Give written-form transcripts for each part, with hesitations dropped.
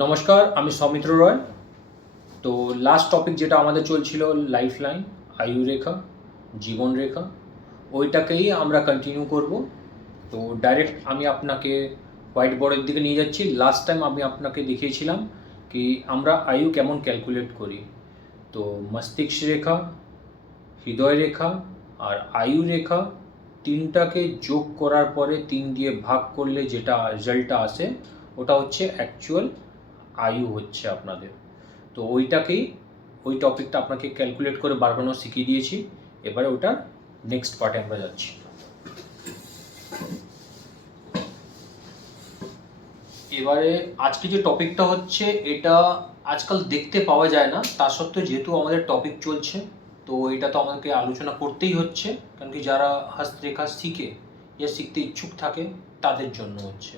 নমস্কার, আমি সৌমিত্র রয়। তো লাস্ট টপিক যেটা আমাদের চলছিল লাইফ লাইন, আয়ুরেখা, জীবনরেখা, ওইটাকেই আমরা কন্টিনিউ করব। তো ডাইরেক্ট আমি আপনাকে হোয়াইট বোর্ডের দিকে নিয়ে যাচ্ছি। লাস্ট টাইম আমি আপনাকে দেখিয়েছিলাম কি আমরা আয়ু কেমন ক্যালকুলেট করি। তো মস্তিষ্ক রেখা, হৃদয় রেখা আর আয়ু রেখা তিনটাকে যোগ করার পরে 3 দিয়ে ভাগ করলে যেটা রেজাল্টটা আসে ওটা হচ্ছে অ্যাকচুয়াল আয়ু হচ্ছে আপনাদের। তো ওই টপিকটা আপনাকে ক্যালকুলেট করে বার বানানো শিখিয়ে দিয়েছি। এবারে ওটার নেক্সট পার্টে আমরা যাচ্ছি। এবারে আজকে যে টপিকটা হচ্ছে এটা আজকাল দেখতে পাওয়া যায় না, তা সত্ত্বেও যেহেতু আমাদের টপিক চলছে তো এটা তো আমাদেরকে আলোচনা করতেই হচ্ছে, কারণ কি যারা হস্তরেখা শিখে या শিখতে ইচ্ছুক থাকে তাদের জন্য হচ্ছে।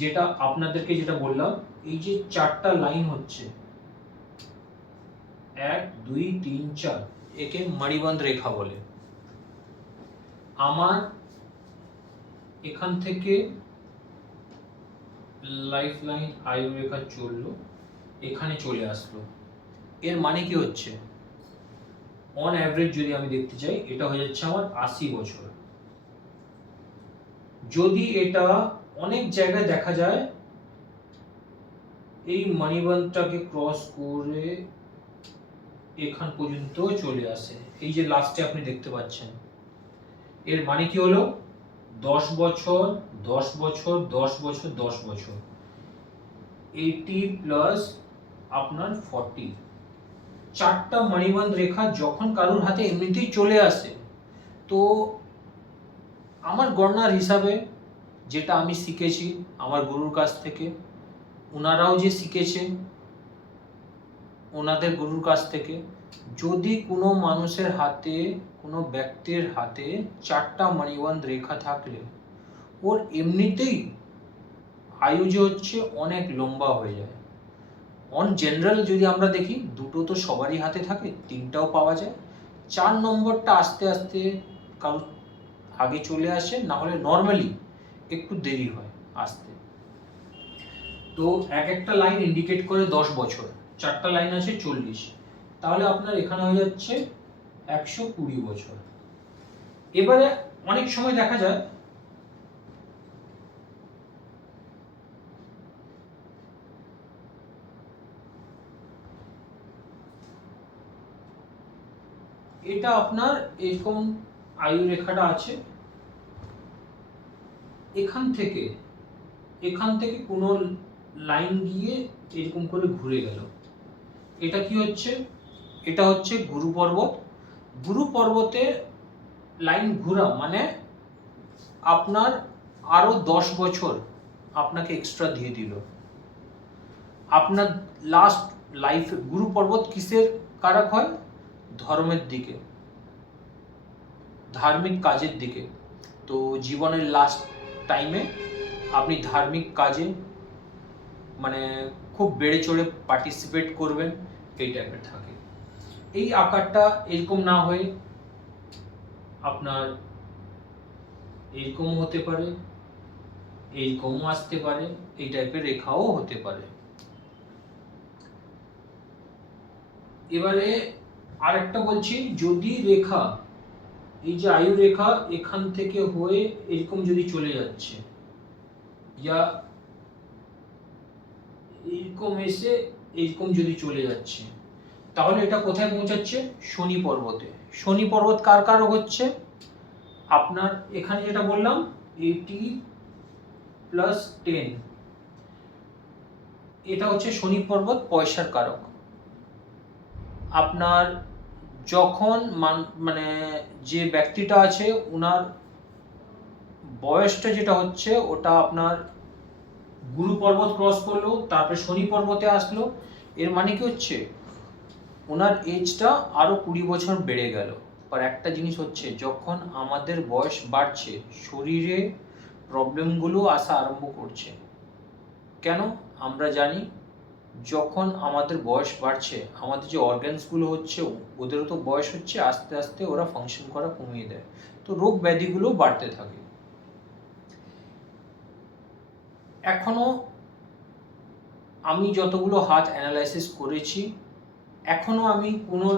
যেটা আপনাদেরকে যেটা বললাম, এই যে 4টা লাইন হচ্ছে 1 2 3 4, একে মণিবন্ধ রেখা বলে। আমার এখান থেকে লাইফ লাইন আয়ু রেখা চললো, এখানে চলে আসলো। এর মানে কি হচ্ছে, অন অ্যাভারেজ যদি আমি দেখতে চাই এটা হয়ে যাচ্ছে আমার 80 বছর। যদি এটা অনেক জায়গায় দেখা যায় এই মণিবন্ধটাকে ক্রস করে এখান পর্যন্ত চলে আসে, এই যে লাস্টে আপনি দেখতে পাচ্ছেন। এর মানে কি হলো, 10 বছর 10 বছর 10 বছর 10 বছর, 80 প্লাস আপনার 40, 4টা মণিবন্ধ রেখা যখন কারোর হাতে এমনিতেই চলে আসে, তো আমার গণনার হিসাবে যেটা আমি শিখেছি আমার গুরুর কাছ থেকে, ওনারাও যে শিখেছে ওনাদের গুরুর কাছ থেকে, যদি কোনো মানুষের হাতে, কোনো ব্যক্তির হাতে 4টা মণিবন্ধ রেখা থাকলে ওর এমনিতেই আয়ু যে হচ্ছে অনেক লম্বা হয়ে যায়। অন জেনারেল যদি আমরা দেখি, দুটো তো সবারই হাতে থাকে, 3টাও পাওয়া যায়, 4 নম্বরটা আস্তে আস্তে কারো আগে চলে আসে, না হলে নর্মালি একটু দেরি হয় আসতে। তো এক একটা লাইন ইন্ডিকেট করে 10 বছর, 4টা লাইন আছে 40, তাহলে আপনার এখানে হয়ে যাচ্ছে 120 বছর। এবারে অনেক সময় দেখা যায় এটা আপনার এরকম আয়ু রেখাটা আছে, এখান থেকে কোনো লাইন গিয়ে এরকম করে ঘুরে গেল, এটা কি হচ্ছে, এটা হচ্ছে গুরু পর্বত। গুরু পর্বতে লাইন ঘোরা মানে আপনার আরো 10 বছর আপনাকে এক্সট্রা দিয়ে দিল। আপনার লাস্ট লাইফ গুরু পর্বত কিসের কারক হয়, ধর্মের দিকে, ধার্মিক কাজের দিকে। তো জীবনের লাস্ট টাইমে আপনি ধার্মিক কাজে মানে খুব বেড়ে চড়ে পার্টিসিপেট করবেন, এই টাইপের থাকে। এই আকারটা এরকম না হয়ে আপনার এরকম হতে পারে, এইরকমও আসতে পারে, এই টাইপের রেখাও হতে পারে। এবারে আরেকটা বলছি, যদি রেখা, এই যে আয়ু রেখা এখান থেকে হয়ে এরকম যদি চলে যাচ্ছে, ইয়া এরকম এসে এরকম যদি চলে যাচ্ছে, তাহলে এটা কোথায় পৌঁছাচ্ছে, শনি পর্বতে। শনি পর্বত কার কারক হচ্ছে, আপনার এখানে যেটা বললাম 80 প্লাস 10, এটা হচ্ছে শনি পর্বত পয়সার কারক। আপনার যখন মানে যে ব্যক্তিটা আছে ওনার বয়সটা যেটা হচ্ছে ওটা আপনার গুরু পর্বত ক্রস করলো, তারপরে শনি পর্বতে আসলো, এর মানে কি হচ্ছে ওনার এজটা আরো 20 বছর বেড়ে গেল। আর একটা জিনিস হচ্ছে, যখন আমাদের বয়স বাড়ছে শরীরে প্রবলেমগুলো আসা আরম্ভ করছে। কেন, আমরা জানি যখন আমাদের বয়স বাড়ছে আমাদের যে অর্গানসগুলো হচ্ছে ওদেরও তো বয়স হচ্ছে, আস্তে আস্তে ওরা ফাংশন করা কমিয়ে দেয়, তো রোগ ব্যাধিগুলো বাড়তে থাকে। এখনও আমি যতগুলো হাত অ্যানালাইসিস করেছি, এখনও আমি কোনো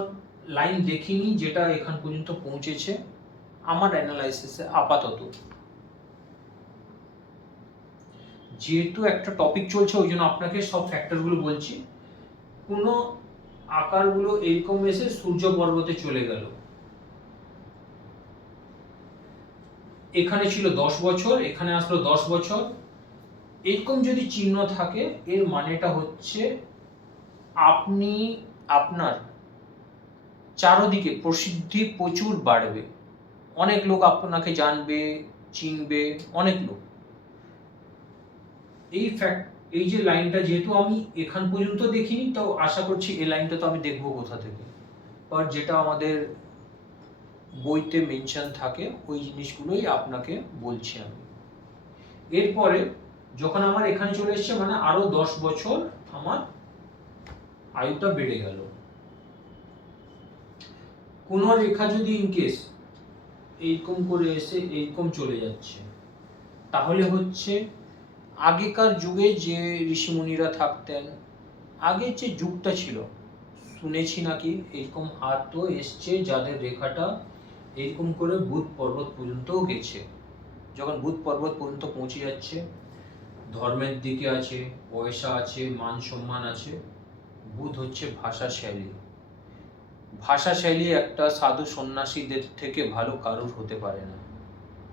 লাইন দেখিনি যেটা এখান পর্যন্ত পৌঁছেছে আমার অ্যানালাইসিসে আপাতত। যেহেতু একটা টপিক চলছে ওই জন্য আপনাকে সব ফ্যাক্টরগুলো বলছি। কোনো আকারগুলো এরকম এসে সূর্য পর্বতে চলে গেল, এখানে ছিল 10 বছর, এখানে আসলো 10 বছর, এরকম যদি চিহ্ন থাকে এর মানেটা হচ্ছে আপনি আপনার চারদিকে প্রসিদ্ধি প্রচুর বাড়বে, অনেক লোক আপনাকে জানবে, চিনবে, অনেক লোক। এই যে লাইনটা যেহেতু আমি এখান পর্যন্ত দেখিনি, তো আশা করছি এই লাইনটা তো আমি দেখবো কোথা থেকে, বা যেটা আমাদের বইতে মেনশন থাকে ওই জিনিসগুলোই আপনাকে বলছি আমি। এরপরে যখন আমার এখানে চলে এসছে মানে আরো 10 বছর আমার আয়ুটা বেড়ে গেল। কোন রেখা যদি ইনকেস এইরকম করে এসে এইরকম চলে যাচ্ছে, তাহলে হচ্ছে আগেকার যুগে যে ঋষিমুনিরা থাকতেন, আগের যে যুগটা ছিল, শুনেছি নাকি এরকম হাতও এসছে যাদের রেখাটা এরকম করে বুধ পর্বত পর্যন্তও গেছে। যখন বুধ পর্বত পর্যন্ত পৌঁছে যাচ্ছে, ধর্মের দিকে আছে, পয়সা আছে, মান সম্মান আছে। বুধ হচ্ছে ভাষাশৈলী। ভাষাশৈলী একটা সাধু সন্ন্যাসীদের থেকে ভালো কারোর হতে পারে না,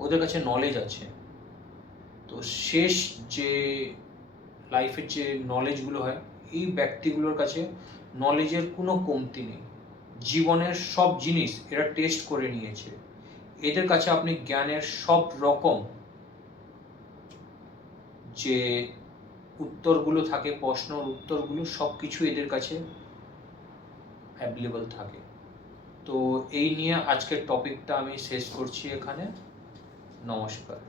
ওদের কাছে নলেজ আছে। তো শেষ যে লাইফের যে নলেজগুলো হয়, এই ব্যক্তিগুলোর কাছে নলেজের কোনো কমতি নেই। জীবনের সব জিনিস এরা টেস্ট করে নিয়েছে। এদের কাছে আপনি জ্ঞানের সব রকম যে উত্তরগুলো থাকে, প্রশ্নের উত্তরগুলো সব কিছু এদের কাছে অ্যাভেলেবল থাকে। তো এই নিয়ে আজকের টপিকটা আমি শেষ করছি এখানে। নমস্কার।